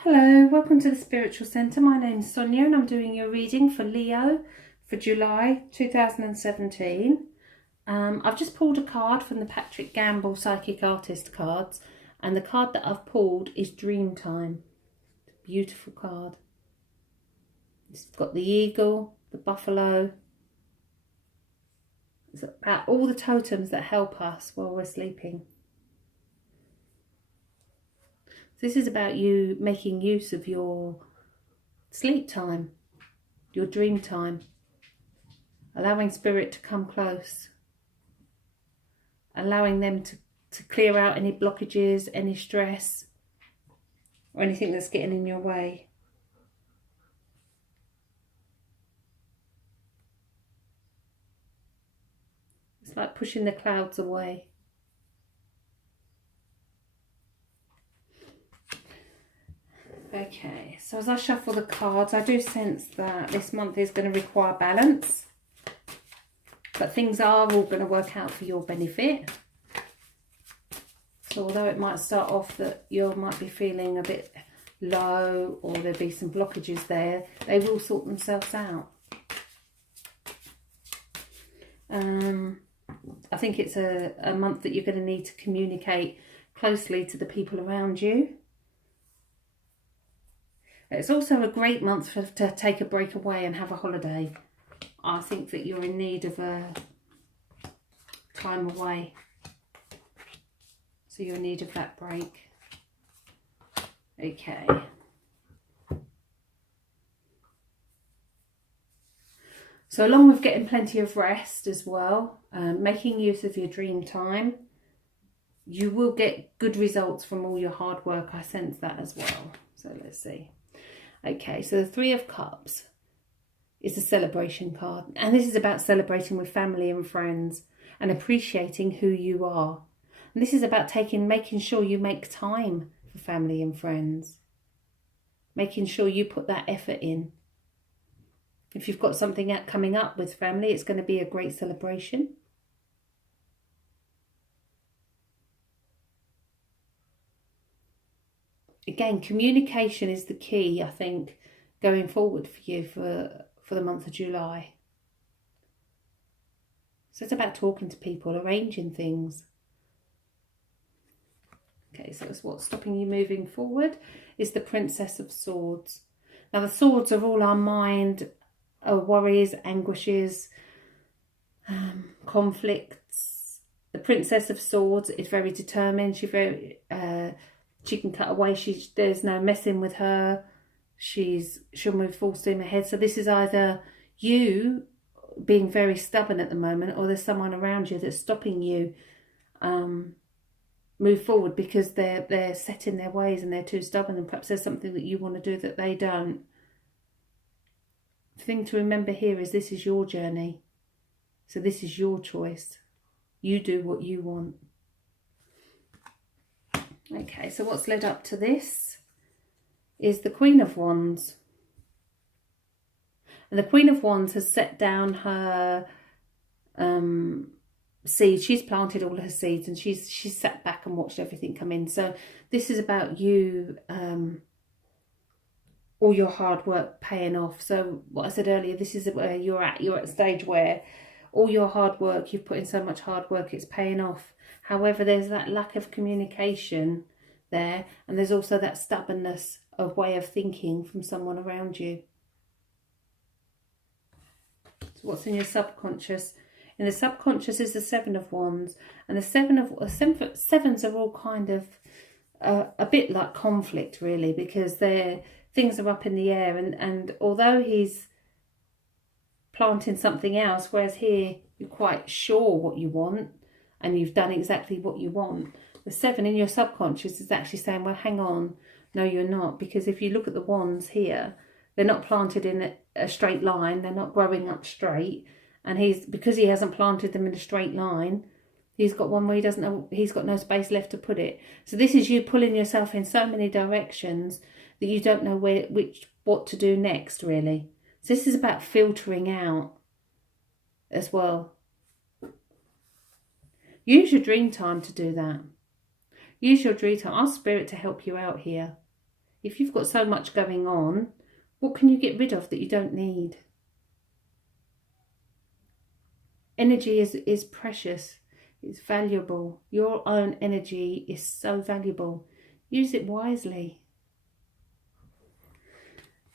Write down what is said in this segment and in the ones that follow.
Hello, welcome to the Spiritual Centre. My name's Sonia and I'm doing your reading for Leo for July 2017. I've just pulled a card from the Patrick Gamble Psychic Artist cards, and the card that I've pulled is Dreamtime. Beautiful card. It's got the eagle, the buffalo. It's about all the totems that help us while we're sleeping. This is about you making use of your sleep time, your dream time, allowing spirit to come close, allowing them to clear out any blockages, any stress, or anything that's getting in your way. It's like pushing the clouds away. Okay, so as I shuffle the cards, I do sense that this month is going to require balance, but things are all going to work out for your benefit. So although it might start off that you might be feeling a bit low or there'll be some blockages there, they will sort themselves out. I think it's a month that you're going to need to communicate closely to the people around you. It's also a great month to take a break away and have a holiday. I think that you're in need of a time away. So you're in need of that break. Okay. So along with getting plenty of rest as well, making use of your dream time, you will get good results from all your hard work. I sense that as well. So let's see. Okay, so the Three of Cups is a celebration card. And this is about celebrating with family and friends and appreciating who you are. And this is about making sure you make time for family and friends. Making sure you put that effort in. If you've got something coming up with family, it's going to be a great celebration. Again, communication is the key, I think, going forward for you for the month of July. So it's about talking to people, arranging things. Okay, so it's what's stopping you moving forward is the Princess of Swords. Now the swords are all our mind, our worries, anguishes, conflicts. The Princess of Swords is very determined. She can cut away. There's no messing with her. She'll move full steam ahead. So this is either you being very stubborn at the moment, or there's someone around you that's stopping you move forward because they're set in their ways and they're too stubborn, and perhaps there's something that you want to do that they don't. The thing to remember here is this is your journey. So this is your choice. You do what you want. Okay, so what's led up to this is the Queen of Wands. And the Queen of Wands has set down her seeds. She's planted all her seeds and she's sat back and watched everything come in. So this is about you, all your hard work paying off. So what I said earlier, this is where you're at. You're at a stage where all your hard work, you've put in so much hard work, it's paying off. However, there's that lack of communication there, and there's also that stubbornness of way of thinking from someone around you. So what's in your subconscious? In the subconscious is the Seven of Wands, and the sevens are all kind of a bit like conflict, really, because things are up in the air, and although he's planting something else, whereas here you're quite sure what you want and you've done exactly what you want. The Seven in your subconscious is actually saying, well, hang on, no, you're not. Because if you look at the wands here, they're not planted in a straight line. They're not growing up straight. And because he hasn't planted them in a straight line, he's got one where he's got no space left to put it. So this is you pulling yourself in so many directions that you don't know what to do next, really. So this is about filtering out as well. Use your dream time to do that. Use your dream time. Ask Spirit to help you out here. If you've got so much going on, what can you get rid of that you don't need? Energy is precious. It's valuable. Your own energy is so valuable. Use it wisely.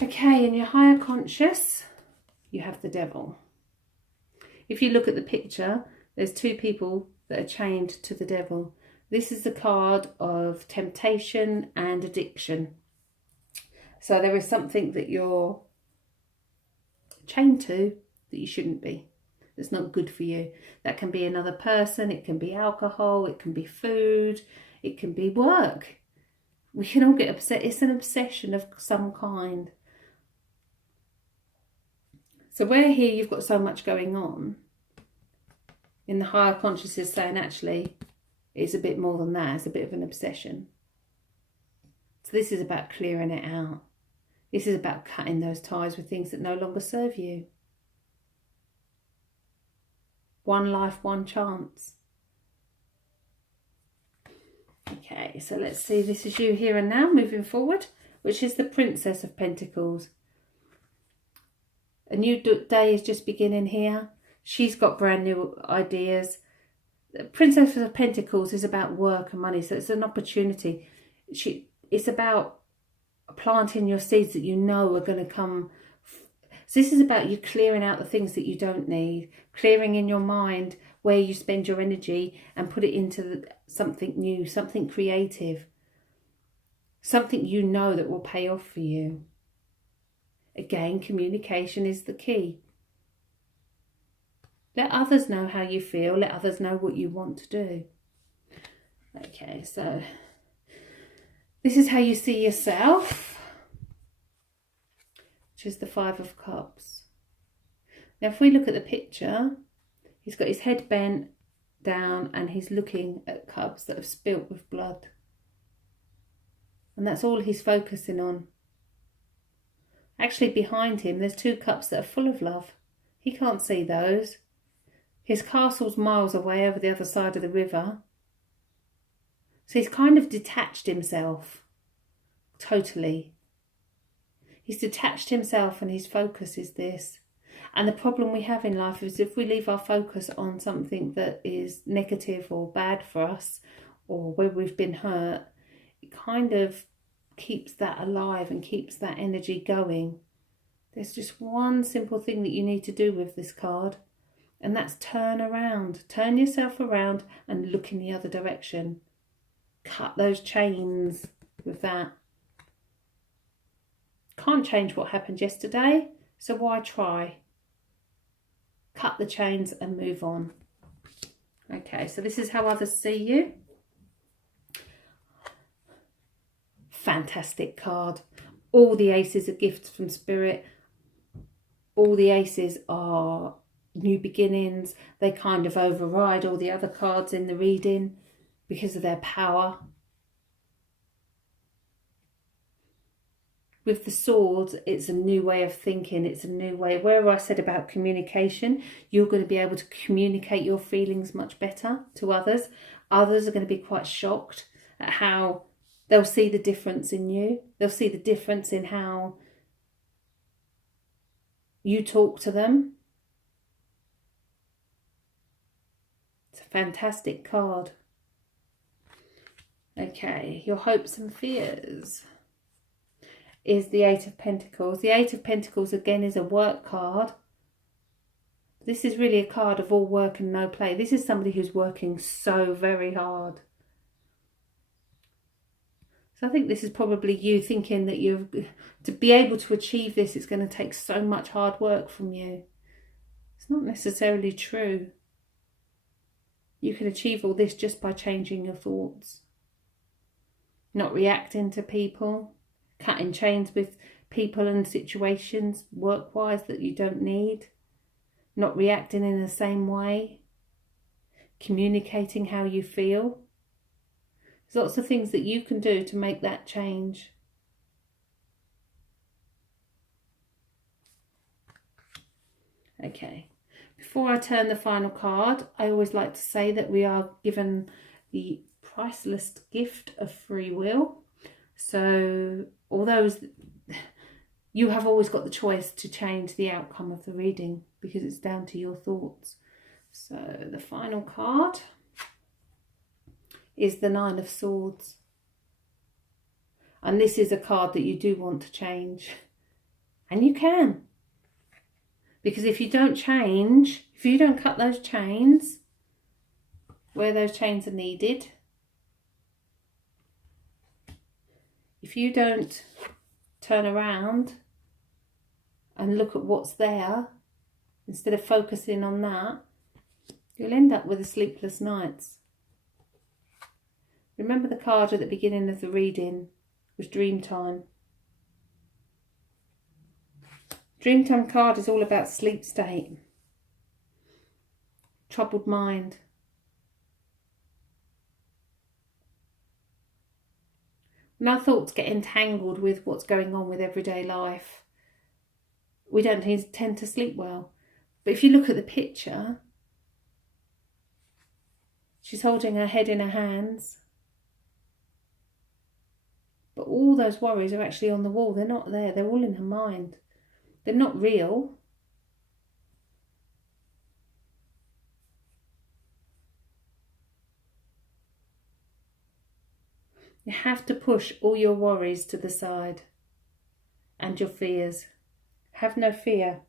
Okay, in your higher conscious, you have the devil. If you look at the picture, there's two people that are chained to the devil. This is the card of temptation and addiction. So there is something that you're chained to that you shouldn't be. It's not good for you. That can be another person, it can be alcohol, it can be food, it can be work. We can all get upset. It's an obsession of some kind. So where here you've got so much going on, in the higher consciousness saying actually it's a bit more than that, it's a bit of an obsession. So this is about clearing it out. This is about cutting those ties with things that no longer serve you. One life, one chance. Okay, so let's see, this is you here and now, moving forward, which is the Princess of Pentacles. A new day is just beginning here. She's got brand new ideas. The Princess of Pentacles is about work and money, so it's an opportunity. It's about planting your seeds that you know are going to come. So this is about you clearing out the things that you don't need, clearing in your mind where you spend your energy and put it into something new, something creative, something you know that will pay off for you. Again, communication is the key. Let others know how you feel. Let others know what you want to do. Okay, so this is how you see yourself, which is the Five of Cups. Now, if we look at the picture, he's got his head bent down and he's looking at cups that have spilt with blood. And that's all he's focusing on. Actually, behind him, there's two cups that are full of love. He can't see those. His castle's miles away over the other side of the river. So he's kind of detached himself. Totally. He's detached himself and his focus is this. And the problem we have in life is if we leave our focus on something that is negative or bad for us, or where we've been hurt, it kind of keeps that alive and keeps that energy going. There's just one simple thing that you need to do with this card, and that's turn around. Turn yourself around and look in the other direction. Cut those chains with that. Can't change what happened yesterday, so why try? Cut the chains and move on. Okay, so this is how others see you. Fantastic card. All the aces are gifts from Spirit. All the aces are new beginnings. They kind of override all the other cards in the reading because of their power. With the swords, it's a new way of thinking. It's a new way. Where I said about communication, you're going to be able to communicate your feelings much better to others. Others are going to be quite shocked at how they'll see the difference in you. They'll see the difference in how you talk to them. It's a fantastic card. Okay, your hopes and fears is the Eight of Pentacles. The Eight of Pentacles again is a work card. This is really a card of all work and no play. This is somebody who's working so very hard. So I think this is probably you thinking that to be able to achieve this, it's going to take so much hard work from you. It's not necessarily true. You can achieve all this just by changing your thoughts. Not reacting to people. Cutting chains with people and situations, work-wise, that you don't need. Not reacting in the same way. Communicating how you feel. There's lots of things that you can do to make that change. Okay. Before I turn the final card, I always like to say that we are given the priceless gift of free will. So although you have always got the choice to change the outcome of the reading, because it's down to your thoughts. So the final card is the Nine of Swords. And this is a card that you do want to change. And you can. Because if you don't change, if you don't cut those chains where those chains are needed, if you don't turn around and look at what's there, instead of focusing on that, you'll end up with the sleepless nights. Remember the card at the beginning of the reading was Dreamtime. Dreamtime card is all about sleep state, troubled mind. When our thoughts get entangled with what's going on with everyday life, we don't tend to sleep well. But if you look at the picture, she's holding her head in her hands. But all those worries are actually on the wall. They're not there. They're all in her mind. They're not real. You have to push all your worries to the side and your fears. Have no fear.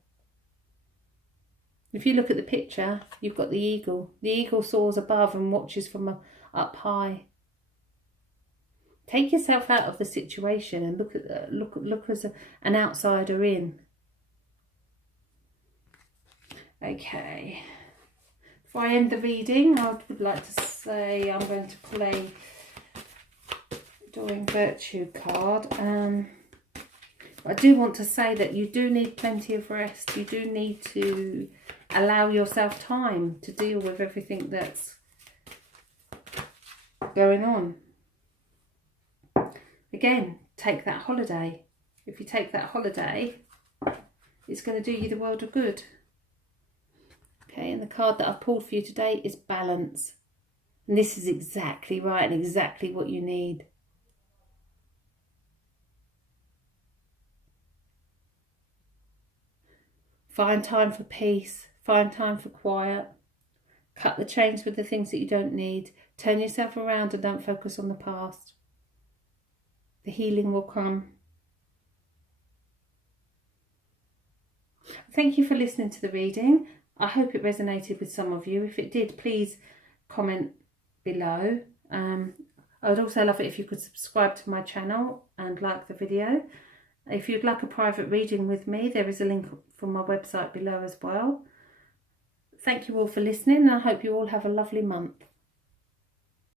If you look at the picture, you've got the eagle. The eagle soars above and watches from up high. Take yourself out of the situation and look as an outsider in. Okay. Before I end the reading, I would like to say I'm going to play Adoring Virtue card. I do want to say that you do need plenty of rest. You do need to allow yourself time to deal with everything that's going on. Again, take that holiday. If you take that holiday, it's going to do you the world of good. Okay, and the card that I've pulled for you today is Balance. And this is exactly right and exactly what you need. Find time for peace. Find time for quiet. Cut the chains with the things that you don't need. Turn yourself around and don't focus on the past. The healing will come. Thank you for listening to the reading. I hope it resonated with some of you. If it did, please comment below. I would also love it if you could subscribe to my channel and like the video. If you'd like a private reading with me, there is a link from my website below as well. Thank you all for listening, and I hope you all have a lovely month.